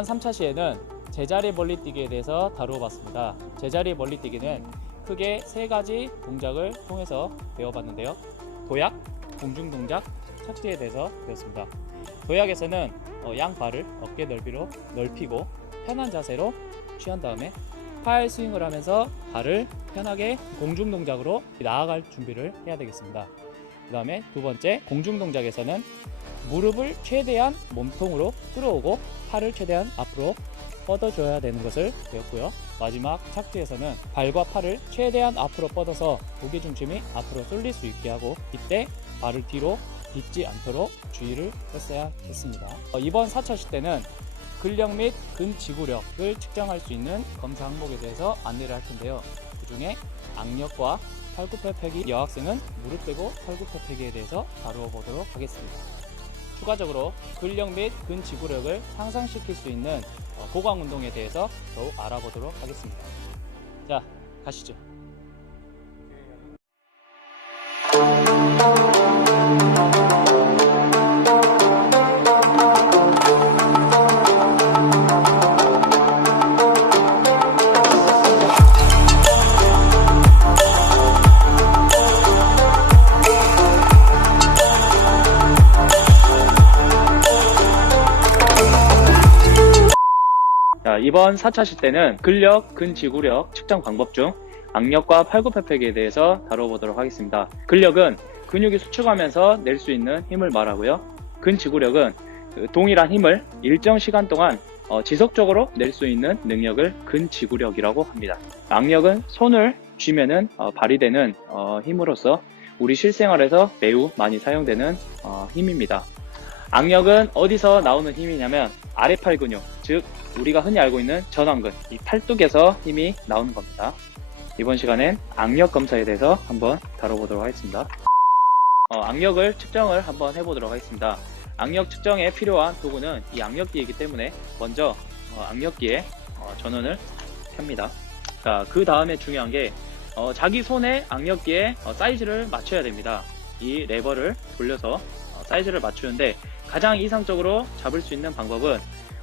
지난 3차 시에는 제자리 멀리뛰기에 대해서 다루어봤습니다. 제자리 멀리뛰기는 크게 세 가지 동작을 통해서 배워봤는데요. 도약, 공중동작, 착지에 대해서 배웠습니다. 도약에서는 양발을 어깨 넓이로 넓히고 편한 자세로 취한 다음에 팔 스윙을 하면서 발을 편하게 공중동작으로 나아갈 준비를 해야 되겠습니다. 그 다음에 두 번째, 공중동작에서는 무릎을 최대한 몸통으로 끌어오고 팔을 최대한 앞으로 뻗어줘야 되는 것을 배웠고요. 마지막 착지에서는 발과 팔을 최대한 앞으로 뻗어서 무게중심이 앞으로 쏠릴 수 있게 하고, 이때 발을 뒤로 딛지 않도록 주의를 했어야 했습니다. 이번 4차 시 때는 근력 및 근지구력을 측정할 수 있는 검사 항목에 대해서 안내를 할 텐데요. 그 중에 악력과 팔굽혀펴기, 여학생은 무릎 대고 팔굽혀펴기에 대해서 다루어 보도록 하겠습니다. 추가적으로 근력 및 근지구력을 향상시킬 수 있는 보강 운동에 대해서 더욱 알아보도록 하겠습니다. 자, 가시죠. 자, 이번 4차 시 때는 근력, 근지구력 측정 방법 중 악력과 팔굽혀펴기에 대해서 다뤄보도록 하겠습니다. 근력은 근육이 수축하면서 낼 수 있는 힘을 말하고요. 근지구력은 동일한 힘을 일정 시간 동안 지속적으로 낼 수 있는 능력을 근지구력이라고 합니다. 악력은 손을 쥐면은 발휘되는 힘으로서 우리 실생활에서 매우 많이 사용되는 힘입니다. 악력은 어디서 나오는 힘이냐면 아래팔 근육, 즉 우리가 흔히 알고 있는 전완근, 이 팔뚝에서 힘이 나오는 겁니다. 이번 시간엔 악력 검사에 대해서 한번 다뤄보도록 하겠습니다. 악력을 측정을 한번 해보도록 하겠습니다. 악력 측정에 필요한 도구는 이 악력기이기 때문에 먼저 악력기에 전원을 켭니다. 자, 그 다음에 중요한 게 자기 손의 악력기에 사이즈를 맞춰야 됩니다. 이 레버를 돌려서 사이즈를 맞추는데 가장 이상적으로 잡을 수 있는 방법은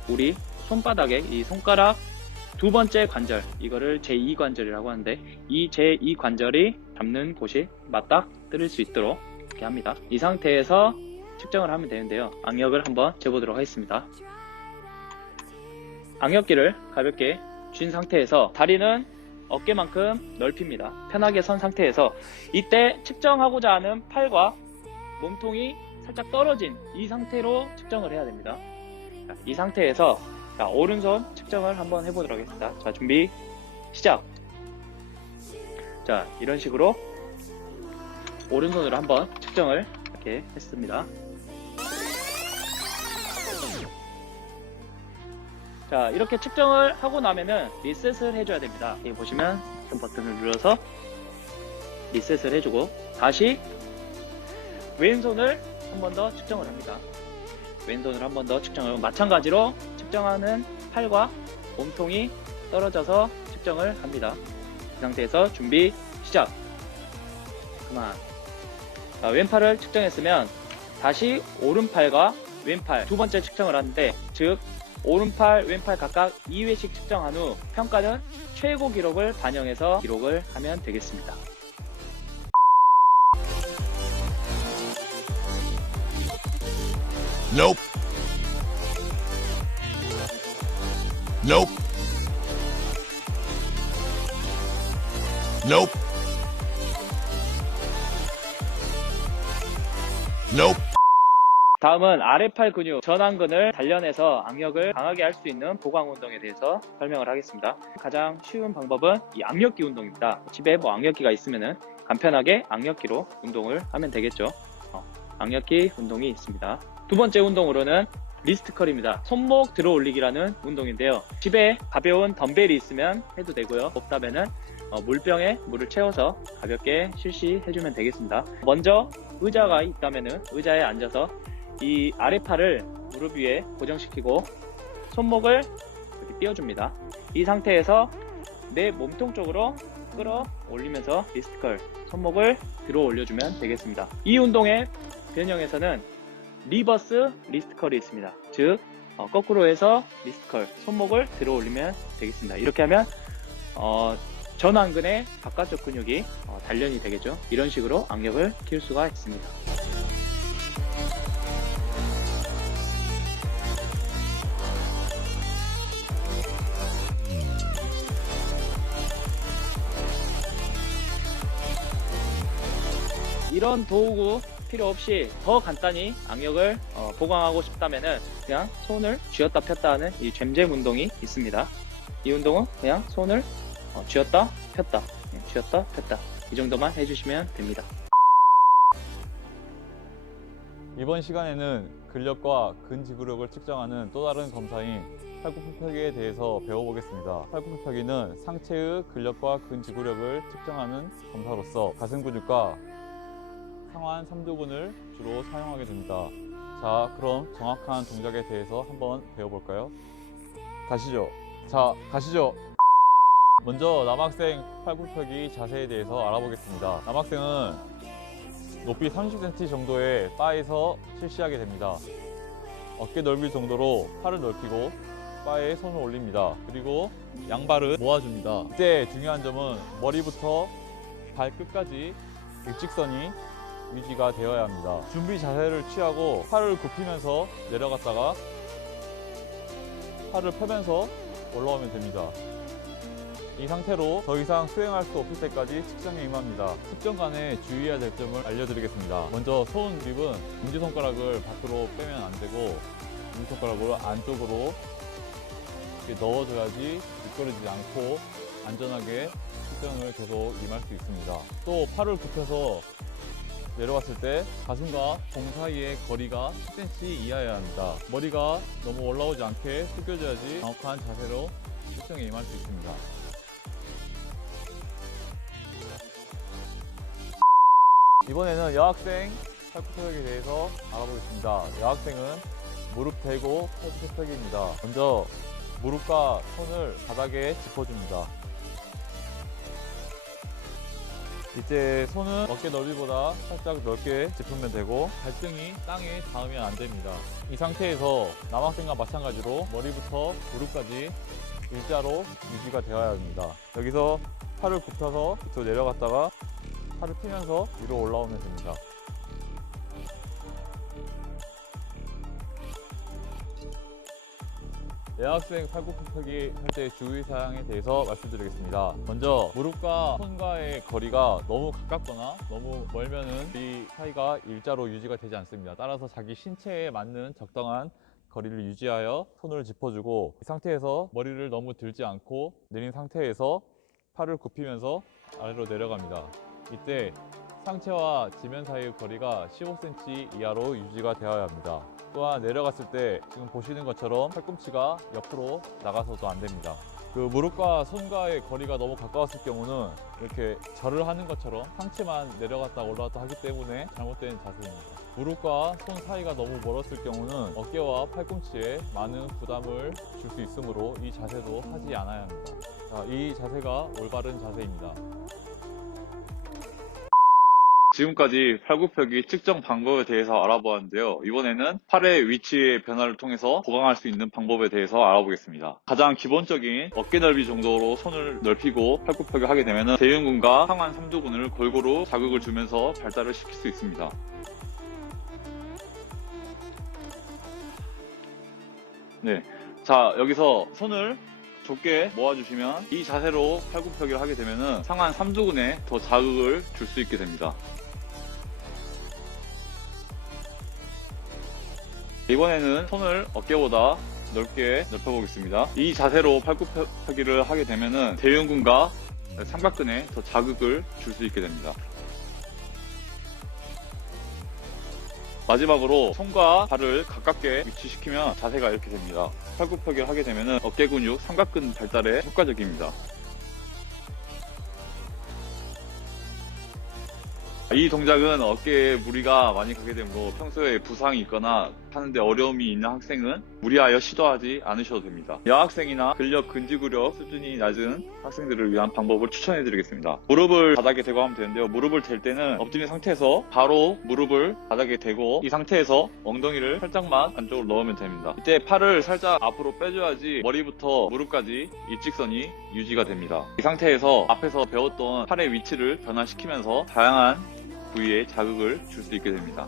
우리 손바닥에 이 손가락 두 번째 관절, 이거를 제2관절이라고 하는데, 이 제2관절이 잡는 곳이 맞닥 뜨릴 수 있도록 이렇게 합니다. 이 상태에서 측정을 하면 되는데요. 악력을 한번 재보도록 하겠습니다. 악력기를 가볍게 쥔 상태에서 다리는 어깨만큼 넓힙니다. 편하게 선 상태에서 이때 측정하고자 하는 팔과 몸통이 살짝 떨어진 이 상태로 측정을 해야 됩니다. 자, 이 상태에서 오른손 측정을 한번 해보도록 하겠습니다. 자, 준비 시작. 자, 이런 식으로 오른손으로 한번 측정을 이렇게 했습니다. 자, 이렇게 측정을 하고 나면은 리셋을 해줘야 됩니다. 여기 보시면 버튼을 눌러서 리셋을 해주고 다시 왼손을 한 번 더 측정을 합니다. 왼손을 한 번 더 측정을, 마찬가지로 측정하는 팔과 몸통이 떨어져서 측정을 합니다. 이 상태에서 준비 시작. 그만. 자, 왼팔을 측정했으면 다시 오른팔과 왼팔 두 번째 측정을 하는데, 즉 오른팔 왼팔 각각 2회씩 측정한 후 평가는 최고 기록을 반영해서 기록을 하면 되겠습니다. Nope. Nope. Nope. Nope. 다음은 아래팔 근육 전완근을 단련해서 악력을 강하게 할 수 있는 보강 운동에 대해서 설명을 하겠습니다. 가장 쉬운 방법은 이 악력기 운동입니다. 집에 악력기가 있으면은 간편하게 악력기로 운동을 하면 되겠죠. 악력기 운동이 있습니다. 두 번째 운동으로는 리스트컬입니다. 손목 들어 올리기라는 운동인데요. 집에 가벼운 덤벨이 있으면 해도 되고요. 없다면은 물병에 물을 채워서 가볍게 실시해주면 되겠습니다. 먼저 의자가 있다면은 의자에 앉아서 이 아래팔을 무릎 위에 고정시키고 손목을 이렇게 띄워줍니다. 이 상태에서 내 몸통 쪽으로 끌어 올리면서 리스트컬, 손목을 들어 올려주면 되겠습니다. 이 운동의 변형에서는 리버스 리스트컬이 있습니다. 즉 거꾸로 해서 리스컬, 손목을 들어 올리면 되겠습니다. 이렇게 하면 전완근의 바깥쪽 근육이 단련이 되겠죠. 이런 식으로 악력을 키울 수가 있습니다. 이런 도구 필요 없이 더 간단히 악력을 보강하고 싶다면은 그냥 손을 쥐었다 폈다 하는 이 잼잼 운동이 있습니다. 이 운동은 그냥 손을 쥐었다 폈다, 쥐었다 폈다, 이 정도만 해주시면 됩니다. 이번 시간에는 근력과 근지구력을 측정하는 또 다른 검사인 팔굽혀펴기에 대해서 배워보겠습니다. 팔굽혀펴기는 상체의 근력과 근지구력을 측정하는 검사로서 가슴 근육과 상완 삼두근을 주로 사용하게 됩니다. 자, 그럼 정확한 동작에 대해서 한번 배워볼까요? 가시죠. 자, 가시죠. 먼저 남학생 팔굽혀펴기 자세에 대해서 알아보겠습니다. 남학생은 높이 30cm 정도의 바에서 실시하게 됩니다. 어깨 넓이 정도로 팔을 넓히고 바에 손을 올립니다. 그리고 양발을 모아줍니다. 이때 중요한 점은 머리부터 발끝까지 일직선이 유지가 되어야 합니다. 준비 자세를 취하고 팔을 굽히면서 내려갔다가 팔을 펴면서 올라오면 됩니다. 이 상태로 더 이상 수행할 수 없을 때까지 측정에 임합니다. 측정 간에 주의해야 될 점을 알려드리겠습니다. 먼저 손 립은 엄지손가락을 밖으로 빼면 안 되고 엄지손가락을 안쪽으로 이렇게 넣어줘야지 미끄러지지 않고 안전하게 측정을 계속 임할 수 있습니다. 또 팔을 굽혀서 내려왔을 때 가슴과 공 사이의 거리가 10cm 이하여야 합니다. 머리가 너무 올라오지 않게 숙여져야지 정확한 자세로 측정에 임할 수 있습니다. 이번에는 여학생 팔굽혀펴기에 대해서 알아보겠습니다. 여학생은 무릎 대고 팔굽혀펴기입니다. 먼저 무릎과 손을 바닥에 짚어줍니다. 이제 손은 어깨 넓이보다 살짝 넓게 짚으면 되고 발등이 땅에 닿으면 안 됩니다. 이 상태에서 남학생과 마찬가지로 머리부터 무릎까지 일자로 유지가 되어야 합니다. 여기서 팔을 굽혀서 밑으로 내려갔다가 팔을 피면서 위로 올라오면 됩니다. 여학생 팔굽혀펴기 할 때 주의사항에 대해서 말씀드리겠습니다. 먼저 무릎과 손과의 거리가 너무 가깝거나 너무 멀면은 이 사이가 일자로 유지가 되지 않습니다. 따라서 자기 신체에 맞는 적당한 거리를 유지하여 손을 짚어주고 이 상태에서 머리를 너무 들지 않고 내린 상태에서 팔을 굽히면서 아래로 내려갑니다. 이때 상체와 지면 사이의 거리가 15cm 이하로 유지가 되어야 합니다. 또한 내려갔을 때 지금 보시는 것처럼 팔꿈치가 옆으로 나가서도 안 됩니다. 그 무릎과 손과의 거리가 너무 가까웠을 경우는 이렇게 절을 하는 것처럼 상체만 내려갔다 올라갔다 하기 때문에 잘못된 자세입니다. 무릎과 손 사이가 너무 멀었을 경우는 어깨와 팔꿈치에 많은 부담을 줄 수 있으므로 이 자세도 하지 않아야 합니다. 자, 이 자세가 올바른 자세입니다. 지금까지 팔굽혀펴기 측정 방법에 대해서 알아보았는데요. 이번에는 팔의 위치의 변화를 통해서 보강할 수 있는 방법에 대해서 알아보겠습니다. 가장 기본적인 어깨 넓이 정도로 손을 넓히고 팔굽혀펴기 하게 되면 대흉근과 상완 삼두근을 골고루 자극을 주면서 발달을 시킬 수 있습니다. 네, 자, 여기서 손을 좁게 모아주시면 이 자세로 팔굽혀펴기를 하게 되면 상완 삼두근에 더 자극을 줄 수 있게 됩니다. 이번에는 손을 어깨보다 넓게 넓혀보겠습니다. 이 자세로 팔굽혀펴기를 하게 되면 대흉근과 삼각근에 더 자극을 줄 수 있게 됩니다. 마지막으로 손과 발을 가깝게 위치시키면 자세가 이렇게 됩니다. 팔굽혀펴기를 하게 되면 어깨 근육, 삼각근 발달에 효과적입니다. 이 동작은 어깨에 무리가 많이 가게 되므로 평소에 부상이 있거나 하는데 어려움이 있는 학생은 무리하여 시도하지 않으셔도 됩니다. 여학생이나 근력, 근지구력 수준이 낮은 학생들을 위한 방법을 추천해 드리겠습니다. 무릎을 바닥에 대고 하면 되는데요. 무릎을 댈 때는 엎드린 상태에서 바로 무릎을 바닥에 대고 이 상태에서 엉덩이를 살짝만 안쪽으로 넣으면 됩니다. 이때 팔을 살짝 앞으로 빼줘야지 머리부터 무릎까지 일직선이 유지가 됩니다. 이 상태에서 앞에서 배웠던 팔의 위치를 변화시키면서 다양한 부위에 자극을 줄 수 있게 됩니다.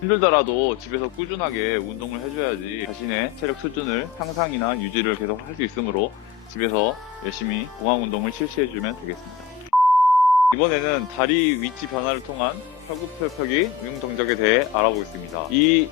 힘들더라도 집에서 꾸준하게 운동을 해줘야지 자신의 체력 수준을 향상이나 유지를 계속 할 수 있으므로 집에서 열심히 공항 운동을 실시해주면 되겠습니다. 이번에는 다리 위치 변화를 통한 팔굽혀펴기 응용 동작에 대해 알아보겠습니다. 이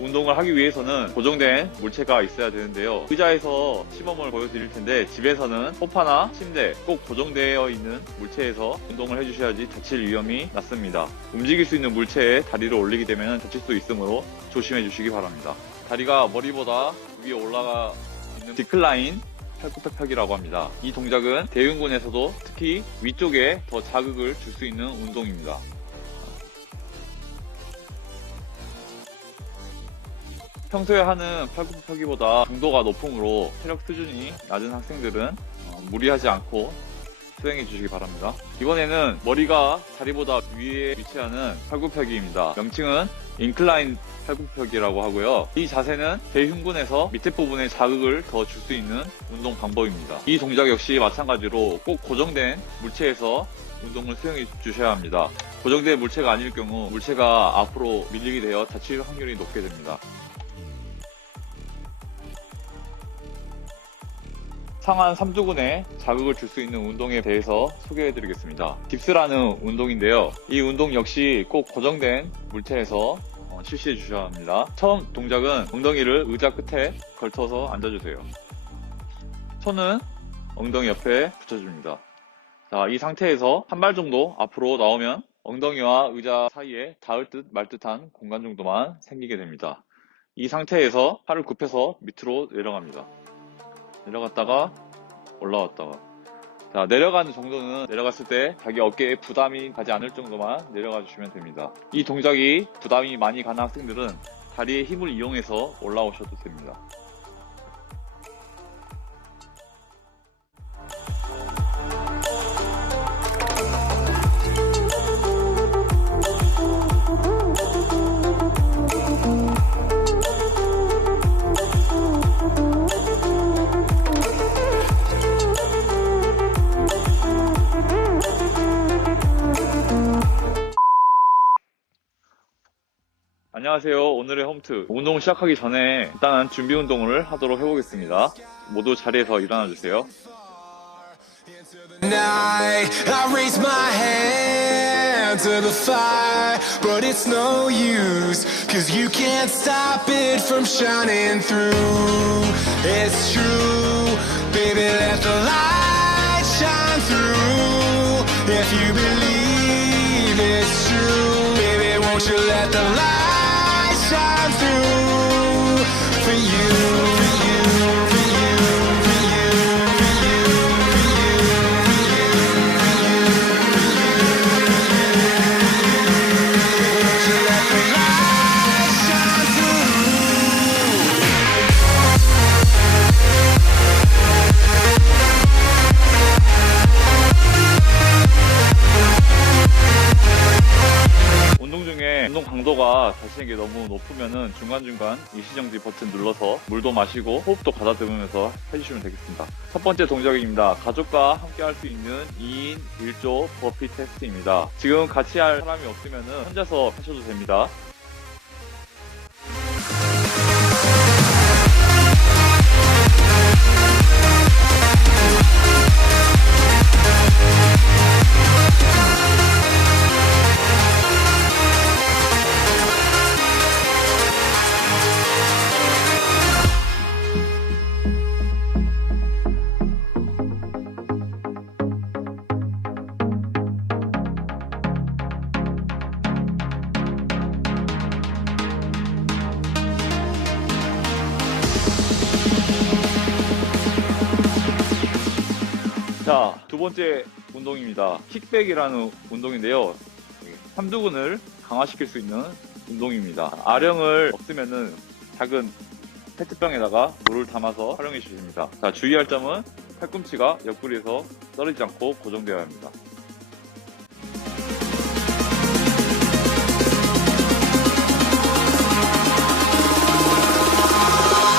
운동을 하기 위해서는 고정된 물체가 있어야 되는데요. 의자에서 시범을 보여드릴 텐데 집에서는 소파나 침대 꼭 고정되어 있는 물체에서 운동을 해주셔야지 다칠 위험이 낮습니다. 움직일 수 있는 물체에 다리를 올리게 되면 다칠 수 있으므로 조심해 주시기 바랍니다. 다리가 머리보다 위에 올라가 있는 디클라인 팔굽혀펴기라고 합니다. 이 동작은 대흉근에서도 특히 위쪽에 더 자극을 줄 수 있는 운동입니다. 평소에 하는 팔굽혀펴기보다 강도가 높으므로 체력 수준이 낮은 학생들은 무리하지 않고 수행해 주시기 바랍니다. 이번에는 머리가 다리보다 위에 위치하는 팔굽혀펴기입니다. 명칭은 인클라인 팔굽혀펴기라고 하고요. 이 자세는 대흉근에서 밑에 부분에 자극을 더 줄 수 있는 운동 방법입니다. 이 동작 역시 마찬가지로 꼭 고정된 물체에서 운동을 수행해 주셔야 합니다. 고정된 물체가 아닐 경우 물체가 앞으로 밀리게 되어 다칠 확률이 높게 됩니다. 상한 3두근에 자극을 줄 수 있는 운동에 대해서 소개해 드리겠습니다. 딥스라는 운동인데요. 이 운동 역시 꼭 고정된 물체에서 실시해 주셔야 합니다. 처음 동작은 엉덩이를 의자 끝에 걸쳐서 앉아주세요. 손은 엉덩이 옆에 붙여줍니다. 자, 이 상태에서 한 발 정도 앞으로 나오면 엉덩이와 의자 사이에 닿을 듯 말 듯한 공간 정도만 생기게 됩니다. 이 상태에서 팔을 굽혀서 밑으로 내려갑니다. 내려갔다가 올라왔다가, 자, 내려가는 정도는 내려갔을 때 자기 어깨에 부담이 가지 않을 정도만 내려가 주시면 됩니다. 이 동작이 부담이 많이 가는 학생들은 다리의 힘을 이용해서 올라오셔도 됩니다. 안녕하세요. 오늘의 홈트. 운동 시작하기 전에 일단은 준비 운동을 하도록 해보겠습니다. 모두 자리에서 일어나 주세요. Night, I raise my hand to the fire, but it's no use, 'cause you can't stop it from shining through. It's true, baby, let the light shine through. If you believe it's true, baby, won't you let the light shine through for you, for you, for you, for you, for you, for you, for you, for you, won't you let the light shine through? 운동 중에 운동 강도가 자신에게 너무 높으면은 중간중간 일시정지 버튼 눌러서 물도 마시고 호흡도 가다듬으면서 해주시면 되겠습니다. 첫 번째 동작입니다. 가족과 함께 할 수 있는 2인 1조 버피 테스트입니다. 지금 같이 할 사람이 없으면은 혼자서 하셔도 됩니다. 자, 두 번째 운동입니다. 킥백이라는 운동인데요. 삼두근을 강화시킬 수 있는 운동입니다. 아령을 없으면은 작은 페트병에다가 물을 담아서 활용해 주십니다. 자, 주의할 점은 팔꿈치가 옆구리에서 떨어지지 않고 고정되어야 합니다.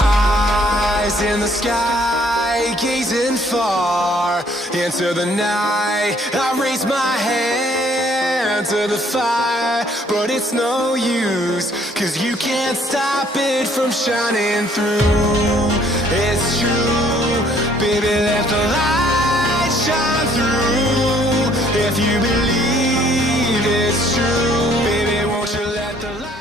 Eyes in the sky, gazing far into the night. I raise my hand to the fire, but it's no use, 'cause you can't stop it from shining through. It's true, baby, let the light shine through. If you believe it's true, baby, won't you let the light.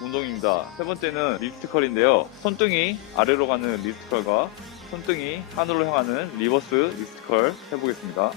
운동입니다. 세 번째는 리스트컬인데요. 손등이 아래로 가는 리스트컬과 손등이 하늘로 향하는 리버스 리스트컬 해보겠습니다.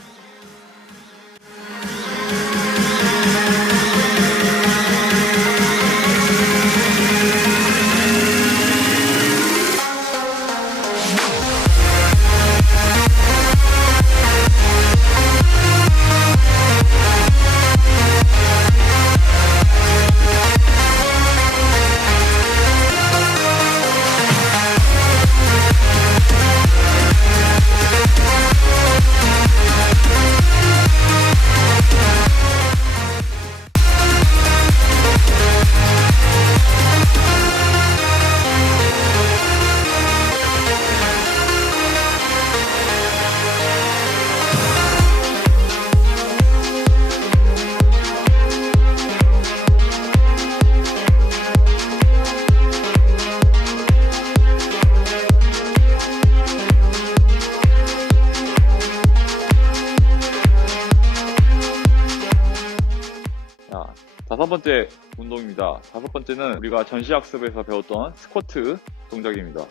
다섯 번째 운동입니다. 다섯 번째는 우리가 전시학습에서 배웠던 스쿼트 동작입니다.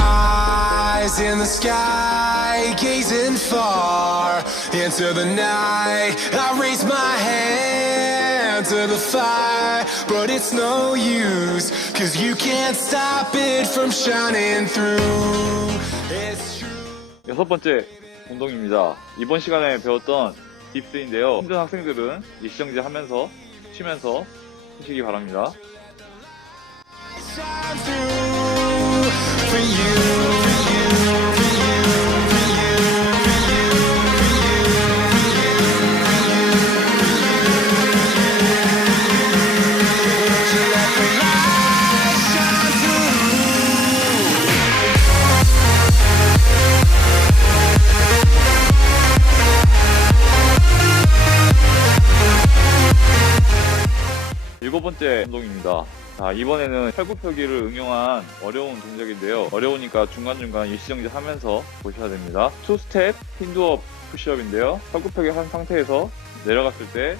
Eyes in the sky, gazing far into the night. I raise my hand to the fire, but it's no use, 'cause you can't stop it from shining through. It's true. 여섯 번째 운동입니다. 이번 시간에 배웠던 딥스인데요. 힘든 학생들은 일시정지 하면서 쉬면서 하시기 바랍니다. Shine through for you, for you, for you, for you, for you, for you, for you, let the light shine through. 일곱 번째 운동입니다. 자, 이번에는 팔굽혀기를 응용한 어려운 동작인데요. 어려우니까 중간중간 일시정지 하면서 보셔야 됩니다. 투스텝 힌두업 푸시업인데요. 팔굽혀기 한 상태에서 내려갔을 때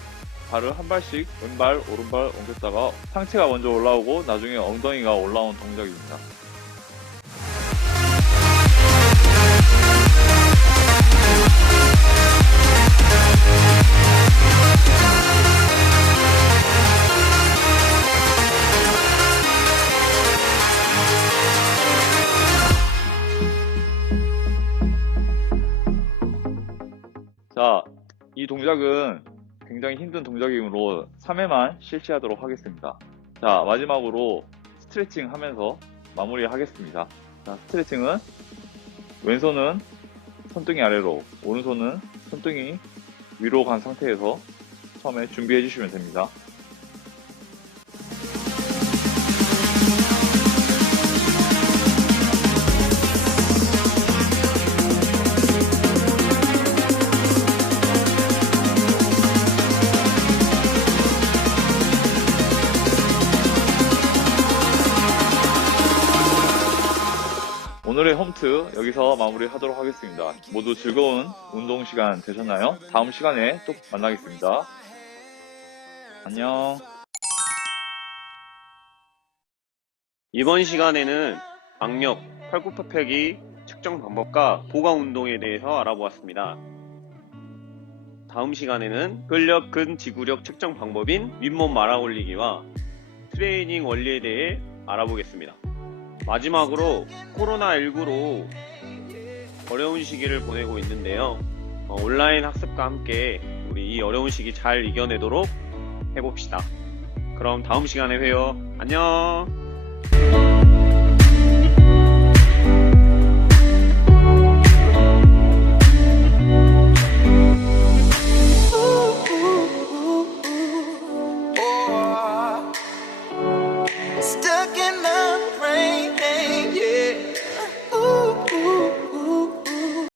발을 한 발씩 왼발, 오른발 옮겼다가 상체가 먼저 올라오고 나중에 엉덩이가 올라온 동작입니다. 자, 이 동작은 굉장히 힘든 동작이므로 3회만 실시하도록 하겠습니다. 자, 마지막으로 스트레칭 하면서 마무리 하겠습니다. 자, 스트레칭은 왼손은 손등이 아래로, 오른손은 손등이 위로 간 상태에서 처음에 준비해 주시면 됩니다. 오늘의 홈트 여기서 마무리하도록 하겠습니다. 모두 즐거운 운동 시간 되셨나요? 다음 시간에 또 만나겠습니다. 안녕. 이번 시간에는 악력, 팔굽혀펴기 측정 방법과 보강 운동에 대해서 알아보았습니다. 다음 시간에는 근력, 근지구력 측정 방법인 윗몸 말아 올리기와 트레이닝 원리에 대해 알아보겠습니다. 마지막으로 코로나19로 어려운 시기를 보내고 있는데요. 온라인 학습과 함께 우리 이 어려운 시기 잘 이겨내도록 해봅시다. 그럼 다음 시간에 봬요. 안녕.